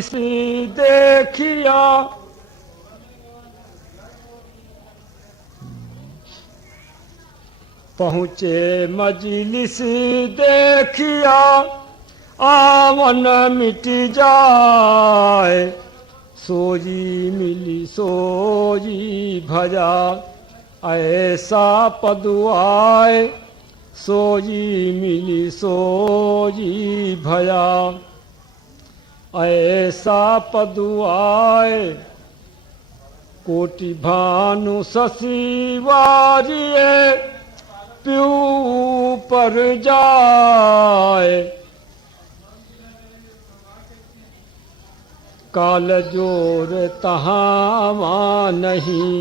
इसी देखिया पहुँचे मजलिस देखिया आवन मिट जाए सोजी मिली सोजी भजा ऐसा पदुआए सोजी मिली सोजी भया ऐसा पदुआए कोटि भानु ससीवारिये प्यू पर जाए काल जोर तहावा नहीं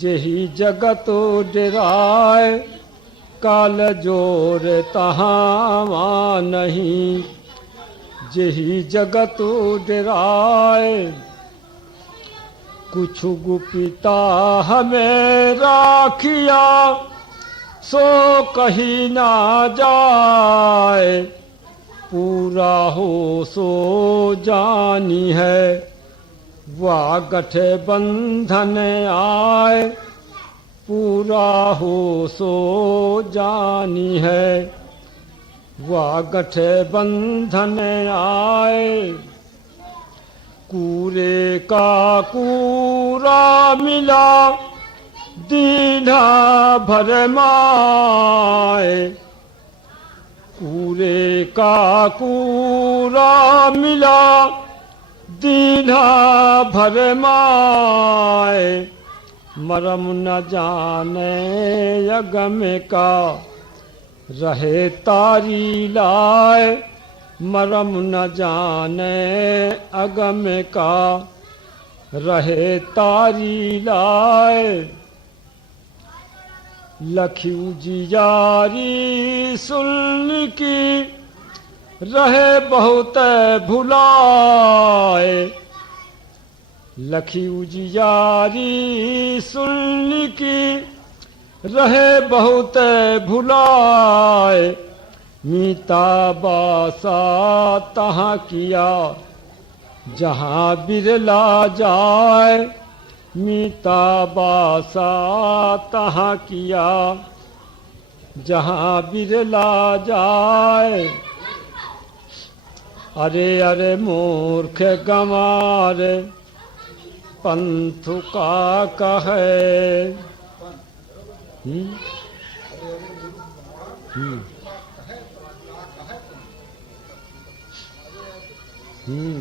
जही जगत डराए काल जोर तहावा नहीं जही जगत डराए कुछ गुपिता हमें राखिया सो कहीं ना जाए पूरा हो सो जानी है वाह गठे बंधन आए पूरा हो सो जानी है वाह गठे बंधन आए कूरे का कूरा मिला दीना भर माए कूरे का कूरा मिला दीना भर माए मरम न जाने यगम का रहे तारी लाए मरम न जाने अगम का रहे तारी लाए लखियू जियारी सुन की रहे बहुत भुलाए लखियू जियारी सुन की रहे बहुत भुलाए मीता बासा तहाँ किया जहाँ बिरला जाए मीता बासा तहाँ किया जहाँ बिरला जाए अरे अरे मूर्ख गंवारे पंथु का कहे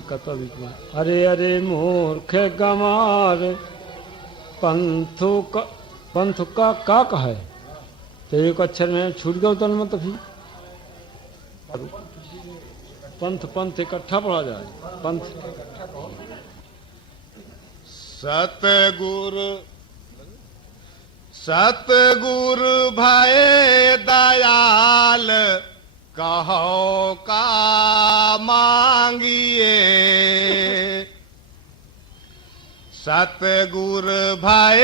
कत बीच में अरे अरे मूर्ख गंवार पंथु का कहे तो एक अक्षर में छूट गया उतर मत फिर पंथ पंथ इकट्ठा पढ़ा जाए पंथ सतगुरु भय दयाल कहो का मांगिए सतगुरु भय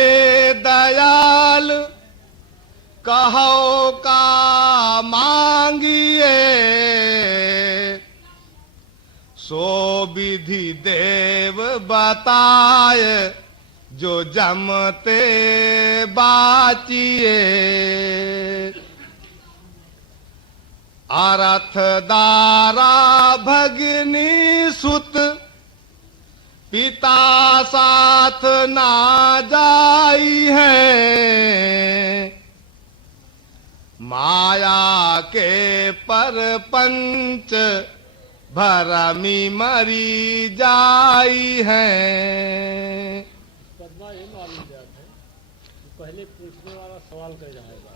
दयाल कहो का मांगिए सो विधि देव बताए जो जमते बाचिए आरथ दारा भगनी सुत पिता साथ ना जाई है माया के परपंच भरमी मरी जाई है। पहले पूछने वाला सवाल कर जाएगा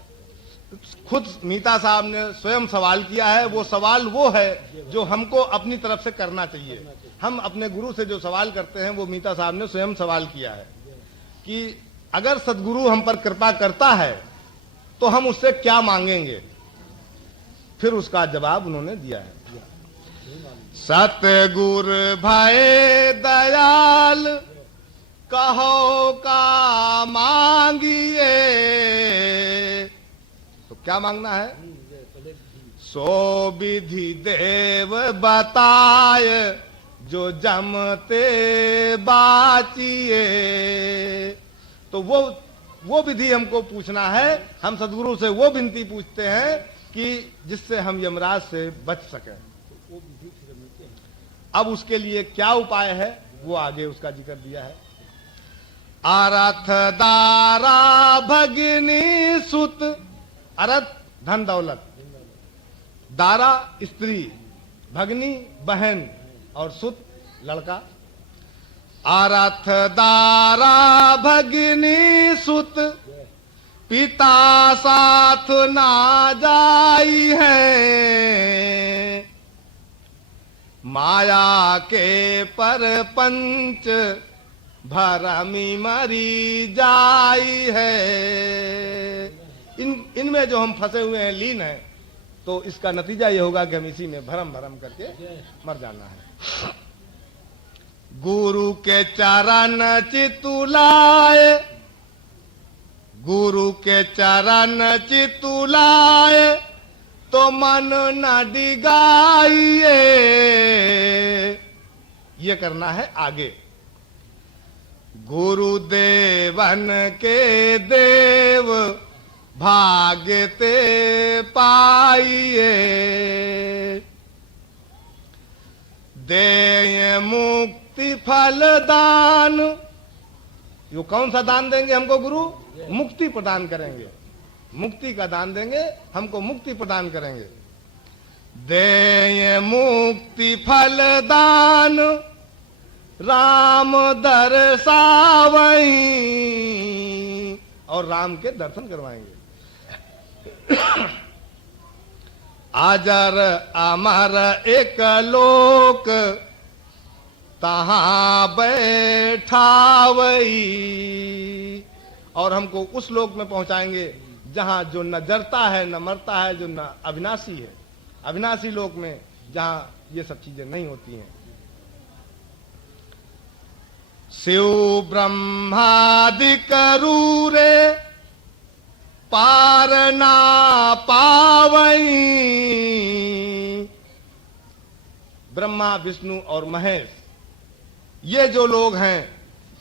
खुद मीता साहब ने स्वयं सवाल किया है। वो सवाल वो है जो हमको अपनी तरफ से करना चाहिए। हम अपने गुरु से जो सवाल करते हैं वो मीता साहब ने स्वयं सवाल किया है कि अगर सदगुरु हम पर कृपा करता है तो हम उससे क्या मांगेंगे। फिर उसका जवाब उन्होंने दिया है। सतगुरु भय दयाल कहो का मांगिए तो क्या मांगना है। सो विधि देव बताए जो जमते बाचिए। तो वो विधि हमको पूछना है। हम सदगुरु से वो विनती पूछते हैं कि जिससे हम यमराज से बच सकें। अब उसके लिए क्या उपाय है वो आगे उसका जिक्र दिया है। आरथ दारा भगिनी सुत, अरथ धन दौलत, दारा स्त्री, भगनी बहन और सुत लड़का। आरथ दारा भगिनी सुत, पिता साथ ना जाई है। माया के परपंच भरमी मरी जाई है। इनमें जो हम फंसे हुए हैं, लीन हैं, तो इसका नतीजा ये होगा कि हम इसी में भरम भरम करके मर जाना है। गुरु के चरण चितुलाए, गुरु के चरण चितुलाए, तो मन न डिगाइए। ये करना है आगे। गुरुदेवन के देव भाग्यते पाइए। दे मुक्ति फल दान। यो कौन सा दान देंगे हमको गुरु? मुक्ति प्रदान करेंगे। मुक्ति का दान देंगे, हमको मुक्ति प्रदान करेंगे। दे मुक्ति फल दान, राम दर्शावई, और राम के दर्शन करवाएंगे। अजर अमर एक लोक, तहां बैठावई, और हमको उस लोक में पहुंचाएंगे जहां जो न जरता है न मरता है, जो न अविनाशी है। अविनाशी लोक में जहां ये सब चीजें नहीं होती हैं। शिव ब्रह्मादि करूरे, पार ना पावई। ब्रह्मा विष्णु और महेश, ये जो लोग हैं,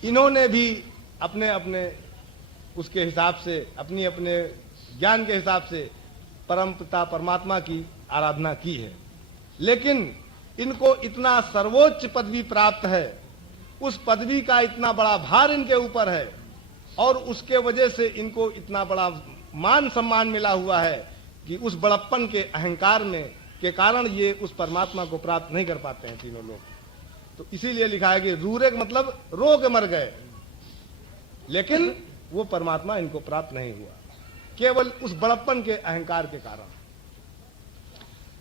इन्होंने भी अपने अपने उसके हिसाब से, अपनी अपने ज्ञान के हिसाब से परम पिता परमात्मा की आराधना की है। लेकिन इनको इतना सर्वोच्च पदवी प्राप्त है, उस पदवी का इतना बड़ा भार इनके ऊपर है, और उसके वजह से इनको इतना बड़ा मान सम्मान मिला हुआ है कि उस बड़प्पन के अहंकार में के कारण ये उस परमात्मा को प्राप्त नहीं कर पाते हैं तीनों लोग। तो इसीलिए लिखा है कि रूरे का मतलब रो के मर गए, लेकिन वो परमात्मा इनको प्राप्त नहीं हुआ, केवल उस बड़प्पन के अहंकार के कारण।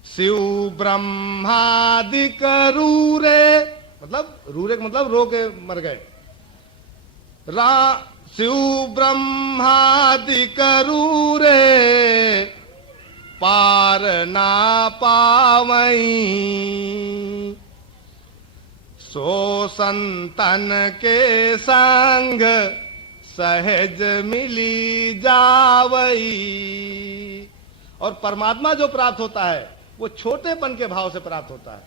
शिव ब्रह्मादि करूरे, मतलब रूरे का मतलब रो के मर गए। शिव ब्रह्मादि करूरे, पार ना पावई। सो संतन के संग, सहज मिली जावई। और परमात्मा जो प्राप्त होता है वो छोटेपन के भाव से प्राप्त होता है।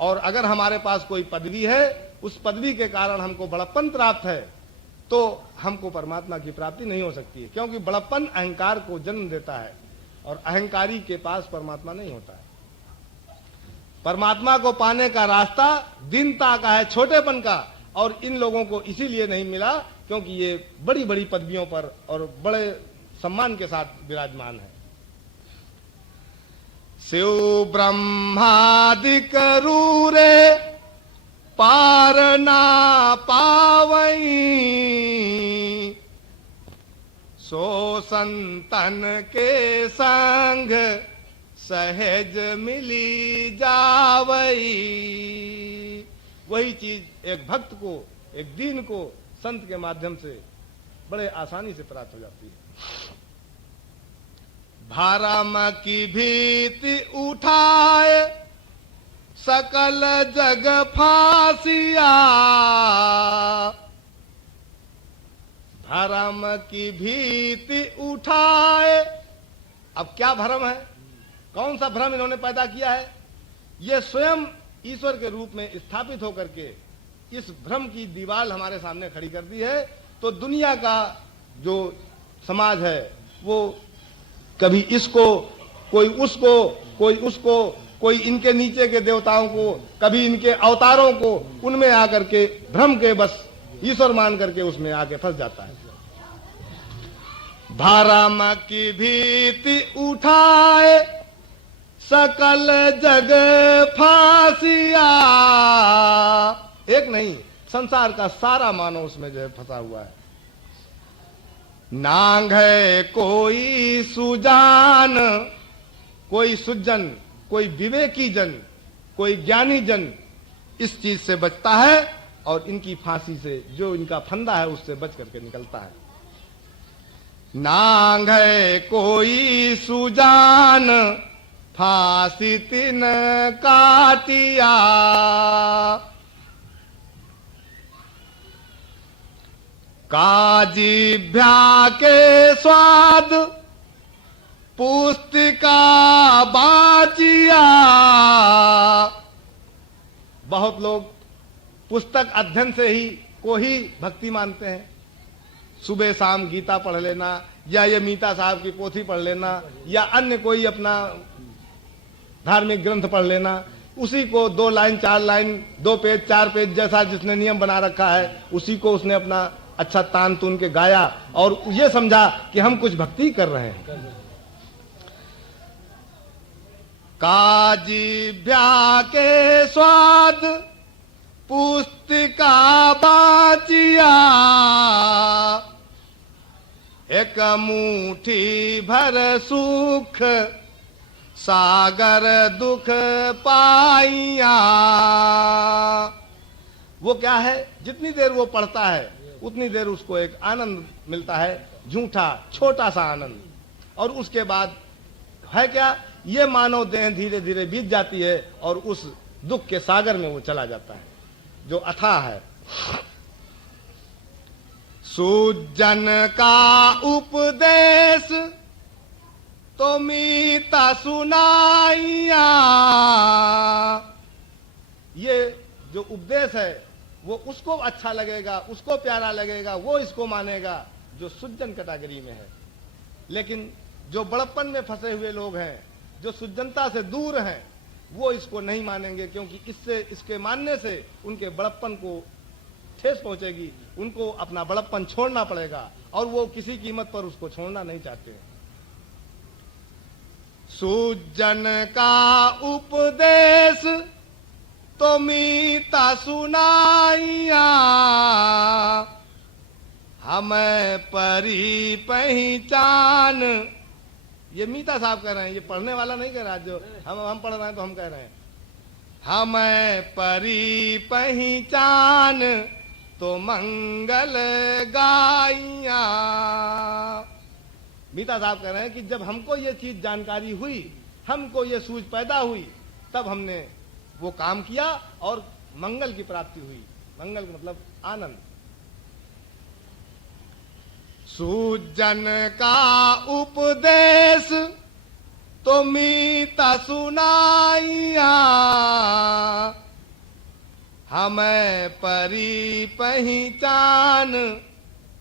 और अगर हमारे पास कोई पदवी है, उस पदवी के कारण हमको बड़प्पन प्राप्त है, तो हमको परमात्मा की प्राप्ति नहीं हो सकती है, क्योंकि बड़प्पन अहंकार को जन्म देता है और अहंकारी के पास परमात्मा नहीं होता है। परमात्मा को पाने का रास्ता दीनता का है, छोटेपन का, और इन लोगों को इसीलिए नहीं मिला क्योंकि ये बड़ी बड़ी पदवियों पर और बड़े सम्मान के साथ विराजमान है। शिव ब्रह्मादि करूरे, पार ना पावई। सो संतन के संग, सहज मिली जावई। वही चीज एक भक्त को, एक दीन को संत के माध्यम से बड़े आसानी से प्राप्त हो जाती है। भरम की भीति उठाए, सकल जग फांसिया। भरम की भीति उठाए। अब क्या भरम है? कौन सा भ्रम इन्होंने पैदा किया है? ये स्वयं ईश्वर के रूप में स्थापित होकर के इस भ्रम की दीवार हमारे सामने खड़ी कर दी है, तो दुनिया का जो समाज है वो कभी इसको, कोई उसको, कोई उसको, कोई इनके नीचे के देवताओं को, कभी इनके अवतारों को, उनमें आकर के भ्रम के बस ईश्वर मान करके उसमें आके फंस जाता है। भरम की भीति उठाए सकल जग फांसिया, एक नहीं संसार का सारा मानव उसमें जो है फंसा हुआ है। नांग है कोई सुजान, कोई सुजन, कोई विवेकी जन, कोई ज्ञानी जन इस चीज से बचता है और इनकी फांसी से, जो इनका फंदा है उससे बच करके निकलता है। नांग है कोई सुजान फांसी तिन काटिया, काजिभ्या के स्वाद पुस्तिका बाचिया। बहुत लोग पुस्तक अध्ययन से ही को ही भक्ति मानते हैं। सुबह शाम गीता पढ़ लेना, या ये मीता साहब की पोथी पढ़ लेना, या अन्य कोई अपना धार्मिक ग्रंथ पढ़ लेना, उसी को 2 लाइन 4 लाइन 2 पेज 4 पेज जैसा जिसने नियम बना रखा है उसी को उसने अपना अच्छा तान तून के गाया और ये समझा कि हम कुछ भक्ति कर रहे हैं। काजिभ्या के स्वाद पुस्तिका बाचिया, एक मुट्ठी भर सुख सागर दुख पाइया। वो क्या है, जितनी देर वो पढ़ता है उतनी देर उसको एक आनंद मिलता है, झूठा छोटा सा आनंद, और उसके बाद है क्या, ये मानव देह धीरे धीरे बीत जाती है और उस दुख के सागर में वो चला जाता है जो अथाह है। सुजन का उपदेश तो मीता सुनाइया, ये जो उपदेश है वो उसको अच्छा लगेगा, उसको प्यारा लगेगा, वो इसको मानेगा जो सुजन कैटेगरी में है। लेकिन जो बड़प्पन में फंसे हुए लोग हैं, जो सुजनता से दूर हैं, वो इसको नहीं मानेंगे, क्योंकि इससे, इसके मानने से उनके बड़प्पन को ठेस पहुंचेगी, उनको अपना बड़प्पन छोड़ना पड़ेगा और वो किसी कीमत पर उसको छोड़ना नहीं चाहते। सुजन का उपदेश तो मीता सुनाइया, हमें परी पहचान। ये मीता साहब कह रहे हैं, ये पढ़ने वाला नहीं कह रहा, जो हम पढ़ रहे हैं तो हम कह रहे हैं। हमें परी पहचान तो मंगल गाइया। मीता साहब कह रहे हैं कि जब हमको ये चीज जानकारी हुई, हमको ये सूझ पैदा हुई, तब हमने वो काम किया और मंगल की प्राप्ति हुई। मंगल का मतलब आनंद। सुजन का उपदेश तो मीता सुनाइया, हमें परी पहचान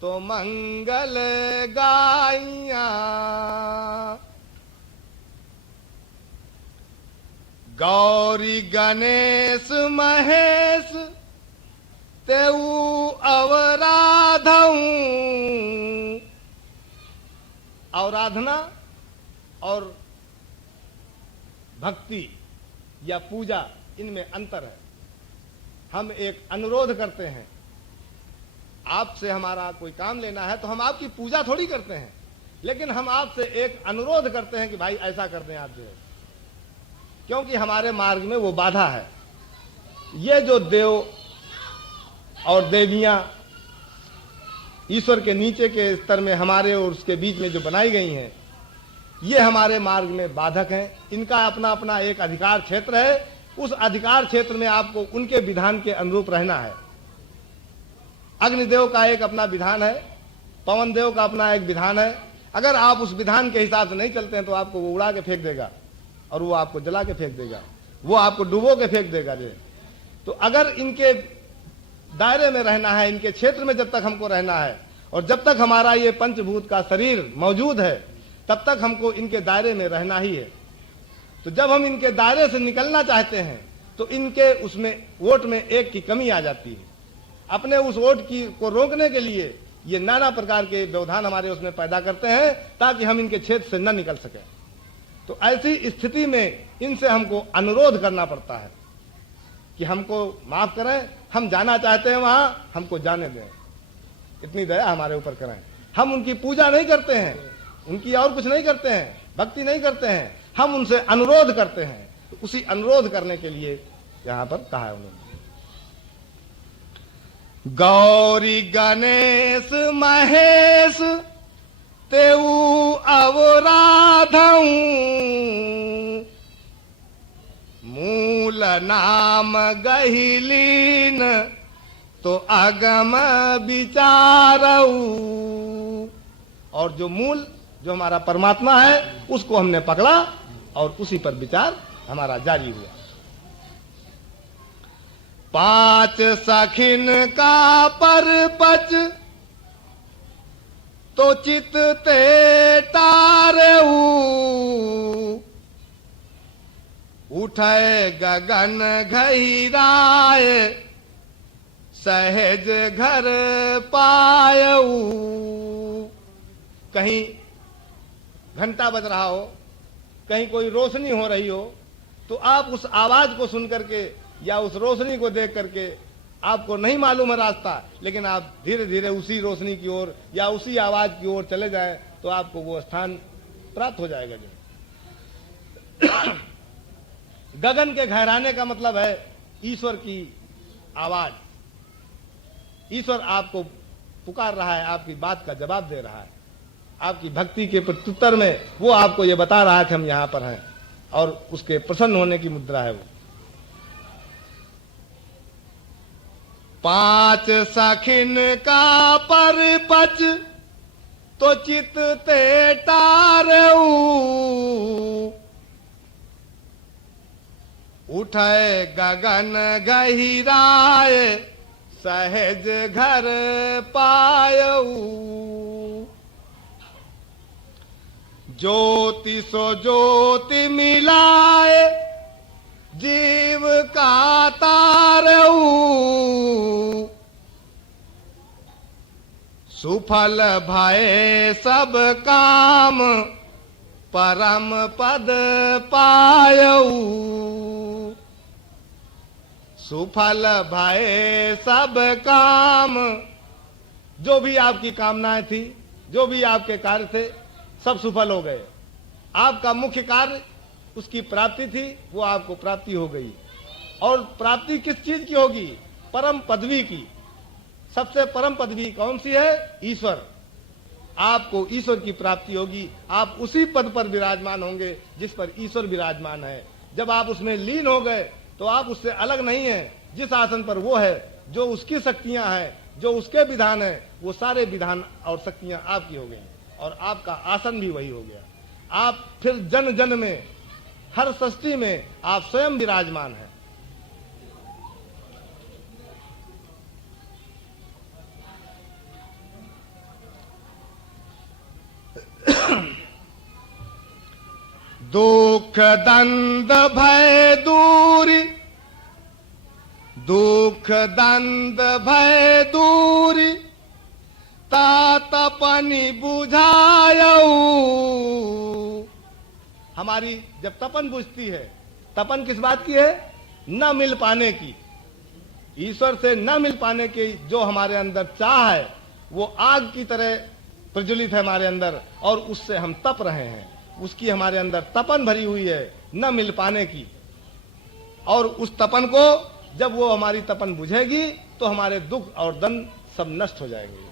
तो मंगल गाइया। गौरी गणेश महेश तेऊ अवराधऊ। आराधना और भक्ति या पूजा, इनमें अंतर है। हम एक अनुरोध करते हैं, आपसे हमारा कोई काम लेना है तो हम आपकी पूजा थोड़ी करते हैं, लेकिन हम आपसे एक अनुरोध करते हैं कि भाई ऐसा कर दें आप जो है, क्योंकि हमारे मार्ग में वो बाधा है। ये जो देव और देवियां ईश्वर के नीचे के स्तर में हमारे और उसके बीच में जो बनाई गई हैं, ये हमारे मार्ग में बाधक हैं। इनका अपना अपना एक अधिकार क्षेत्र है, उस अधिकार क्षेत्र में आपको उनके विधान के अनुरूप रहना है। अग्निदेव का एक अपना विधान है, पवन देव का अपना एक विधान है। अगर आप उस विधान के हिसाब से नहीं चलते हैं तो आपको वो उड़ा के फेंक देगा और वो आपको जला के फेंक देगा। वो आपको डुबो के फेंक देगा जे। तो अगर इनके दायरे में रहना है, इनके क्षेत्र में जब तक हमको रहना है और जब तक हमारा ये पंचभूत का शरीर मौजूद है तब तक हमको इनके दायरे में रहना ही है। तो जब हम इनके दायरे से निकलना चाहते हैं तो इनके उसमें वोट में एक की कमी आ जाती है। अपने उस वोट की को रोकने के लिए ये नाना प्रकार के व्यवधान हमारे उसमें पैदा करते हैं ताकि हम इनके क्षेत्र से न निकल सके। तो ऐसी स्थिति में इनसे हमको अनुरोध करना पड़ता है कि हमको माफ करें, हम जाना चाहते हैं वहां, हमको जाने दें, इतनी दया हमारे ऊपर करें। हम उनकी पूजा नहीं करते हैं, उनकी और कुछ नहीं करते हैं, भक्ति नहीं करते हैं, हम उनसे अनुरोध करते हैं। तो उसी अनुरोध करने के लिए यहां पर कहा है उन्होंने, गौरी गणेश महेश तेऊ अवराधऊ मूल नाम गहिलीन तो अगम विचारऊ। और जो मूल जो हमारा परमात्मा है उसको हमने पकड़ा और उसी पर विचार हमारा जारी हुआ। 5 सखिन का परपच तो चित ते तारऊ उठे गगन गहिराय सहज घर पायऊ। कहीं घंटा बज रहा हो, कहीं कोई रोशनी हो रही हो, तो आप उस आवाज को सुन करके या उस रोशनी को देख करके आपको नहीं मालूम है रास्ता, लेकिन आप धीरे धीरे उसी रोशनी की ओर या उसी आवाज की ओर चले जाएं तो आपको वो स्थान प्राप्त हो जाएगा। जो गगन के गहराने का मतलब है ईश्वर की आवाज। ईश्वर आपको पुकार रहा है, आपकी बात का जवाब दे रहा है, आपकी भक्ति के प्रत्युत्तर में वो आपको ये बता रहा है कि हम यहां पर हैं, और उसके प्रसन्न होने की मुद्रा है वो। 5 सखिन का परपच तो चित ते टारऊ उठे गगन गहिराय सहज घर पायऊ। ज्योति सो ज्योति मिलाए जीव का तारऊ सुफल भय सब काम परम पद पायऊ। सुफल भय सब काम, जो भी आपकी कामनाएं थी, जो भी आपके कार्य थे, सब सफल हो गए। आपका मुख्य कार्य उसकी प्राप्ति थी, वो आपको प्राप्ति हो गई। और प्राप्ति किस चीज की होगी? परम पदवी की। सबसे परम पदवी कौन सी है? ईश्वर। आपको ईश्वर की प्राप्ति होगी, आप उसी पद पर विराजमान होंगे जिस पर ईश्वर विराजमान है। जब आप उसमें लीन हो गए तो आप उससे अलग नहीं हैं। जिस आसन पर वो है, जो उसकी शक्तियां हैं, जो उसके विधान है, वो सारे विधान और शक्तियां आपकी हो गई और आपका आसन भी वही हो गया। आप फिर जन जन में, हर सृष्टि में आप स्वयं विराजमान हैं। दुख दंद भय दूरी, दुख दंद भय दूरी तपनी बुझायऊ। हमारी जब तपन बुझती है, तपन किस बात की है? न मिल पाने की, ईश्वर से न मिल पाने की जो हमारे अंदर चाह है, वो आग की तरह प्रज्वलित है हमारे अंदर और उससे हम तप रहे हैं। उसकी हमारे अंदर तपन भरी हुई है, न मिल पाने की। और उस तपन को, जब वो हमारी तपन बुझेगी तो हमारे दुख और दंड सब नष्ट हो जाएंगे।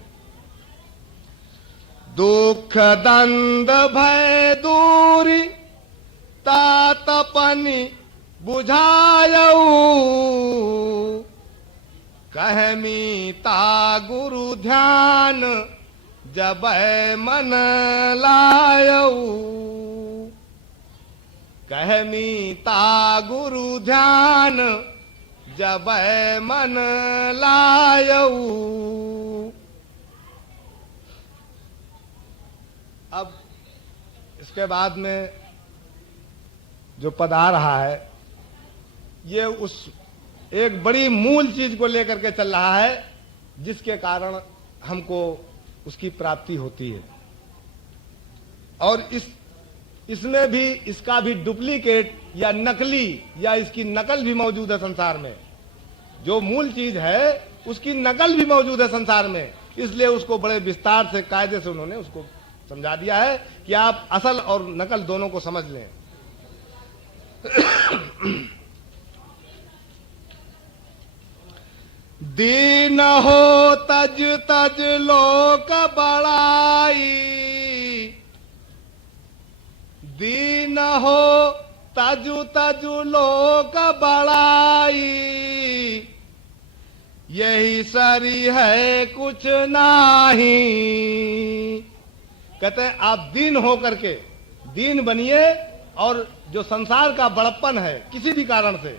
दुख दंड भय दूरी तपनी बुझायऊ कहमीता गुरु ध्यान जब मन लायऊ। कह मीता गुरु ध्यान जब मन लायऊ। अब इसके बाद में जो पद आ रहा है ये उस एक बड़ी मूल चीज को लेकर के चल रहा है जिसके कारण हमको उसकी प्राप्ति होती है। और इसमें भी इसका भी डुप्लीकेट या नकली या इसकी नकल भी मौजूद है संसार में। जो मूल चीज है उसकी नकल भी मौजूद है संसार में, इसलिए उसको बड़े विस्तार से कायदे से उन्होंने उसको समझा दिया है कि आप असल और नकल दोनों को समझ लें। दीन हो तज तज लोक बड़ाई, दीन हो तजु तजु लोक बड़ाई, यही सरी है कुछ नाही। कहते हैं आप दीन हो करके दीन बनिए, और जो संसार का बड़प्पन है किसी भी कारण से,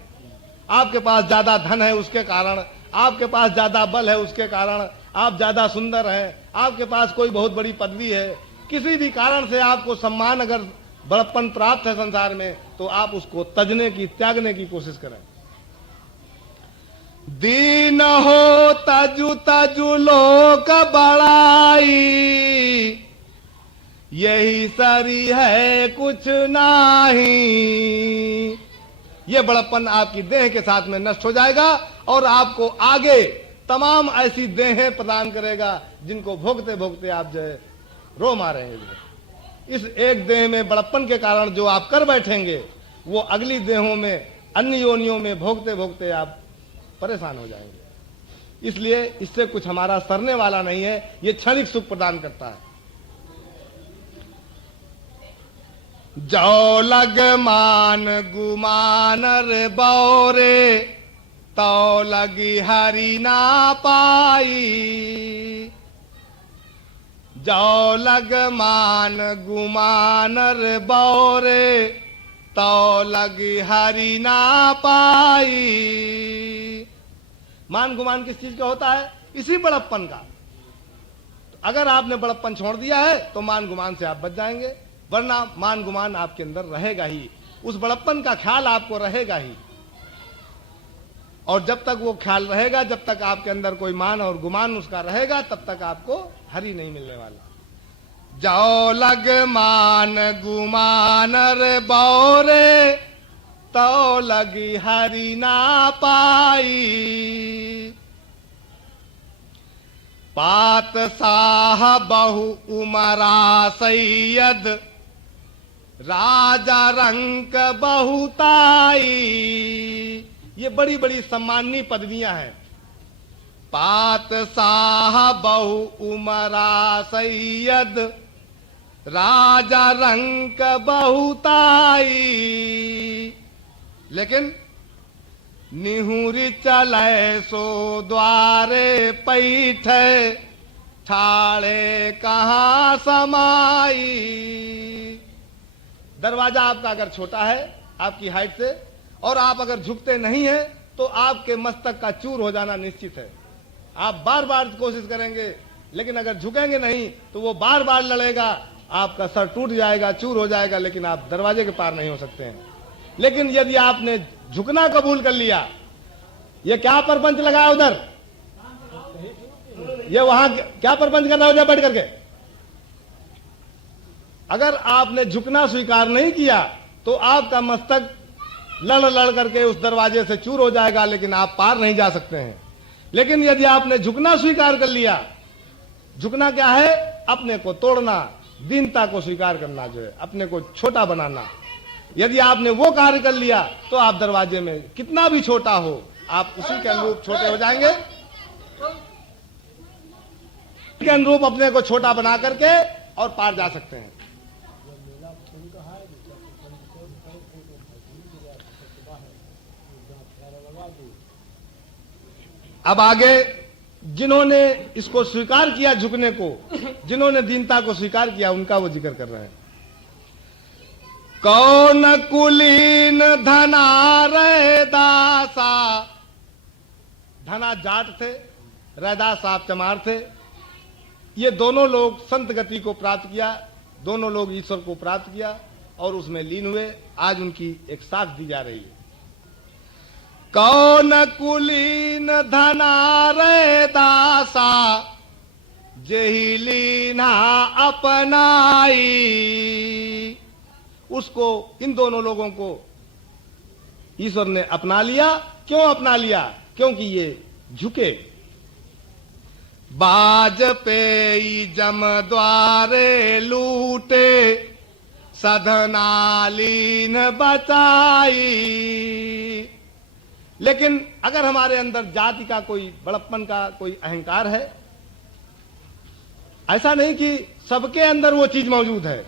आपके पास ज्यादा धन है उसके कारण, आपके पास ज्यादा बल है उसके कारण, आप ज्यादा सुंदर हैं, आपके पास कोई बहुत बड़ी पदवी है, किसी भी कारण से आपको सम्मान अगर बड़प्पन प्राप्त है संसार में, तो आप उसको तजने की त्यागने की कोशिश करें। दीन हो तजु तजु लोक बड़ाई, यही सरी है कुछ नाही। ये बड़प्पन आपकी देह के साथ में नष्ट हो जाएगा और आपको आगे तमाम ऐसी देहें प्रदान करेगा जिनको भोगते भोगते आप जो है रो मारेंगे। इस एक देह में बड़प्पन के कारण जो आप कर बैठेंगे वो अगली देहों में अन्य योनियों में भोगते भोगते आप परेशान हो जाएंगे। इसलिए इससे कुछ हमारा सरने वाला नहीं है, ये क्षणिक सुख प्रदान करता है। जो लग मान गुमान रे बौरे, तो लगी हरि ना पाई। जो लग मान गुमान रे बौरे, तो लगी हरि ना पाई। मान गुमान किस चीज का होता है? इसी बड़प्पन का। अगर आपने बड़प्पन छोड़ दिया है तो मान गुमान से आप बच जाएंगे, वरना मान गुमान आपके अंदर रहेगा ही, उस बड़प्पन का ख्याल आपको रहेगा ही। और जब तक वो ख्याल रहेगा, जब तक आपके अंदर कोई मान और गुमान उसका रहेगा, तब तक आपको हरि नहीं मिलने वाला। जो लग मान गुमान रे बौरे, तो लगी हरि ना पाई। पात साह बहु उमरा सैयद, राजा रंक बहुताई। ये बड़ी बड़ी सम्माननीय पदवियां हैं। पात साह बहु उमरा सैयद, राजा रंक बहुताई। लेकिन निहुरी चले सो द्वारे पैठे, ठाड़े कहाँ समाई। दरवाजा आपका अगर छोटा है आपकी हाइट से, और आप अगर झुकते नहीं हैं, तो आपके मस्तक का चूर हो जाना निश्चित है। आप बार बार कोशिश करेंगे, लेकिन अगर झुकेंगे नहीं तो वो बार बार लड़ेगा, आपका सर टूट जाएगा, चूर हो जाएगा, लेकिन आप दरवाजे के पार नहीं हो सकते हैं। लेकिन यदि आपने झुकना कबूल कर लिया, ये क्या परपंच लगा है उधर, ये वहां क्या परपंच कर रहा है उधर बैठ करके? अगर आपने झुकना स्वीकार नहीं किया तो आपका मस्तक लड़ लड़ करके उस दरवाजे से चूर हो जाएगा, लेकिन आप पार नहीं जा सकते हैं। लेकिन यदि आपने झुकना स्वीकार कर लिया, झुकना क्या है? अपने को तोड़ना, दीनता को स्वीकार करना, जो है अपने को छोटा बनाना। यदि आपने वो कार्य कर लिया तो आप दरवाजे में कितना भी छोटा हो, आप उसी के अनुरूप छोटे हो जाएंगे, के अनुरूप अपने को छोटा बना करके और पार जा सकते हैं। अब आगे जिन्होंने इसको स्वीकार किया, झुकने को, जिन्होंने दीनता को स्वीकार किया, उनका वो जिक्र कर रहे हैं। कौन कुलीन धना रैदासा, धना जाट थे, रैदास साहब चमार थे। ये दोनों लोग संत गति को प्राप्त किया, दोनों लोग ईश्वर को प्राप्त किया और उसमें लीन हुए। आज उनकी एक साख दी जा रही है। कौन कुलीन धना रैदासा, जेहि लीना अपनाई। उसको, इन दोनों लोगों को ईश्वर ने अपना लिया। क्यों अपना लिया? क्योंकि ये झुके। बाजपेयी जम द्वारे लूटे, सधनालीन बचाई। लेकिन अगर हमारे अंदर जाति का कोई बड़प्पन का कोई अहंकार है, ऐसा नहीं कि सबके अंदर वो चीज मौजूद है,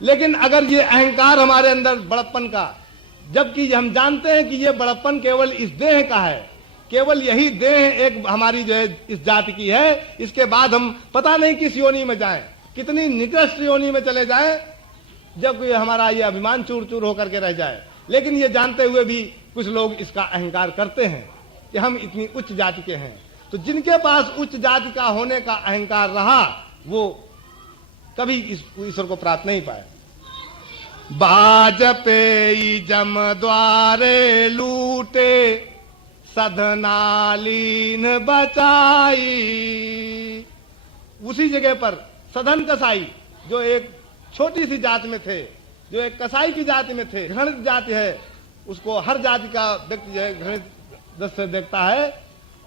लेकिन अगर ये अहंकार हमारे अंदर बड़प्पन का, जबकि हम जानते हैं कि ये बड़प्पन केवल इस देह का है, केवल यही देह एक हमारी जो है इस जाति की है, इसके बाद हम पता नहीं किस योनि में जाएं, कितनी निकृष्ट योनि में चले जाएं, जब हमारा ये अभिमान चूर चूर होकर के रह जाए। लेकिन ये जानते हुए भी कुछ लोग इसका अहंकार करते हैं कि हम इतनी उच्च जाति के हैं। तो जिनके पास उच्च जाति का होने का अहंकार रहा, वो कभी ईश्वर को प्राप्त नहीं पाए। बाजपेयी जम द्वारे लूटे, सधनालीन बचाई। उसी जगह पर सधन कसाई, जो एक छोटी सी जाति में थे, जो एक कसाई की जाति में थे, घृणित जाति है, उसको हर जाति का व्यक्ति जो है घृणित दृष्टि से देखता है,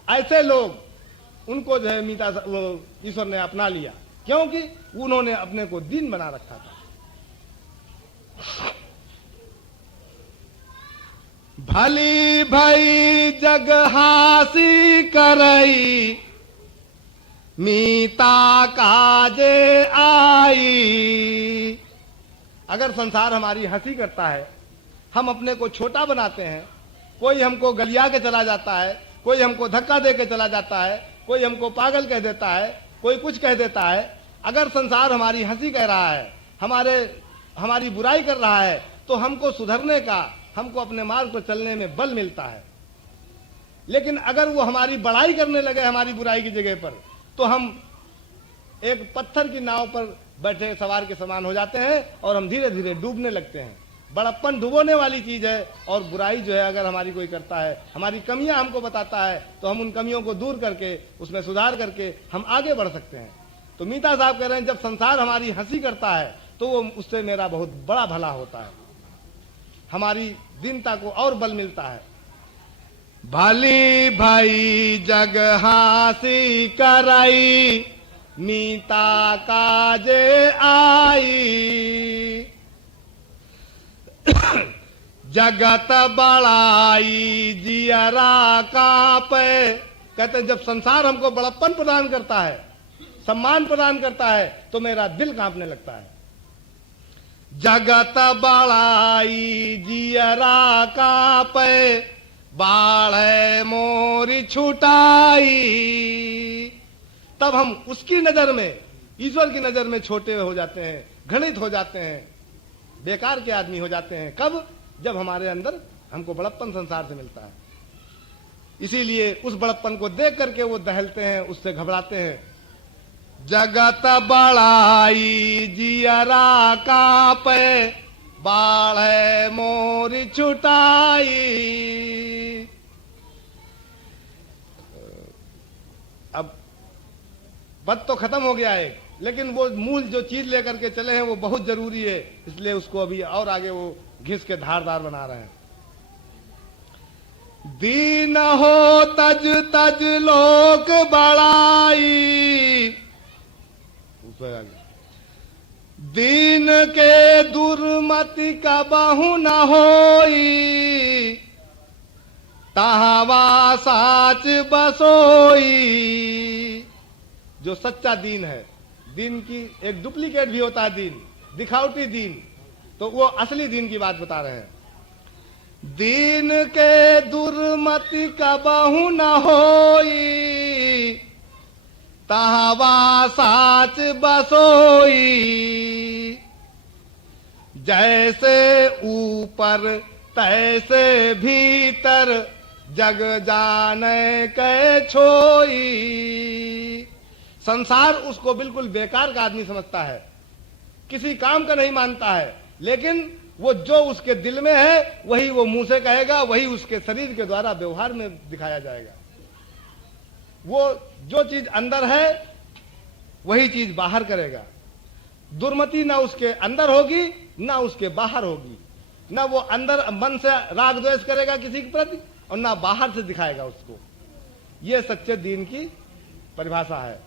ऐसे लोग उनको जो है ईश्वर ने अपना लिया, क्योंकि उन्होंने अपने को दीन बना रखा था। भली भई जग हासी करई, मीता काजे आई। अगर संसार हमारी हंसी करता है, हम अपने को छोटा बनाते हैं, कोई हमको गलिया के चला जाता है, कोई हमको धक्का दे के चला जाता है, कोई हमको पागल कह देता है, कोई कुछ कह देता है, अगर संसार हमारी हंसी कह रहा है, हमारी बुराई कर रहा है, तो हमको सुधरने का, हमको अपने मार्ग पर चलने में बल मिलता है। लेकिन अगर वो हमारी बड़ाई करने लगे हमारी बुराई की जगह पर, तो हम एक पत्थर की नाव पर बैठे सवार के समान हो जाते हैं और हम धीरे धीरे डूबने लगते हैं। बड़प्पन डुबोने वाली चीज है, और बुराई जो है अगर हमारी कोई करता है, हमारी कमियां हमको बताता है, तो हम उन कमियों को दूर करके, उसमें सुधार करके हम आगे बढ़ सकते हैं। तो मीता साहब कह रहे हैं, जब संसार हमारी हंसी करता है, तो वो उससे मेरा बहुत बड़ा भला होता है, हमारी दीनता को और बल मिलता है। भली भाई जग हासी कराई, मीता काजे आई। जगत बड़ाई जियरा कापे। कहते हैं जब संसार हमको बड़प्पन प्रदान करता है, सम्मान प्रदान करता है, तो मेरा दिल कांपने लगता है। जगत बड़ाई जियरा कापे, बाढ़ मोरी छुटाई। तब हम उसकी नजर में, ईश्वर की नजर में छोटे हो जाते हैं, घृणित हो जाते हैं, बेकार के आदमी हो जाते हैं। कब? जब हमारे अंदर हमको बड़प्पन संसार से मिलता है। इसीलिए उस बड़प्पन को देख करके वो दहलते हैं, उससे घबराते हैं। जगत बड़ाई जियरा कापे, बाढ़ मोरी छुटाई। अब पद तो खत्म हो गया है, लेकिन वो मूल जो चीज लेकर के चले हैं वो बहुत जरूरी है, इसलिए उसको अभी और आगे वो घिस के धारदार बना रहे हैं। दीन हो तज तज लोक बड़ाई, दीन के दुर्मति का बहु न होई, तहावा साच बसोई। जो सच्चा दीन है, दीन की एक डुप्लीकेट भी होता है दीन, दिखावटी दीन, तो वो असली दीन की बात बता रहे हैं। दीन के दुर्मति का बहु न होई, तहावा साच बसोई। जैसे ऊपर तैसे भीतर, जग जाने कै छोई। संसार उसको बिल्कुल बेकार का आदमी समझता है, किसी काम का नहीं मानता है, लेकिन वो जो उसके दिल में है वही वो मुंह से कहेगा, वही उसके शरीर के द्वारा व्यवहार में दिखाया जाएगा। वो जो चीज अंदर है वही चीज बाहर करेगा। दुर्मति ना उसके अंदर होगी ना उसके बाहर होगी, ना वो अंदर मन से राग द्वेष करेगा किसी के प्रति और ना बाहर से दिखाएगा उसको। ये सच्चे दीन की परिभाषा है।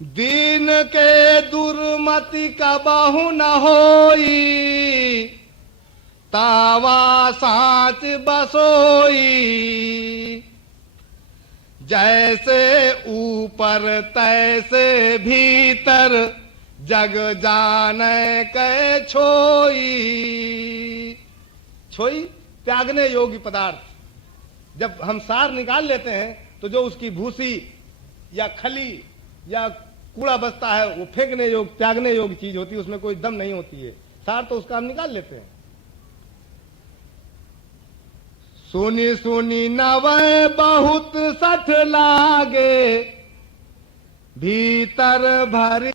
दीन के दुर्मति का बाहु न होई, तावा साच बसोई। जैसे ऊपर तैसे भीतर, जग जाने कै छोई। छोई त्यागने योग्य पदार्थ। जब हम सार निकाल लेते हैं तो जो उसकी भूसी या खली या कूड़ा बचता है वो फेंकने योग्य, त्यागने योग्य चीज होती है, उसमें कोई दम नहीं होती है। सार तो उसका हम निकाल लेते हैं। सुनी सुनी नवै बहुत सठ लागे, भीतर भरी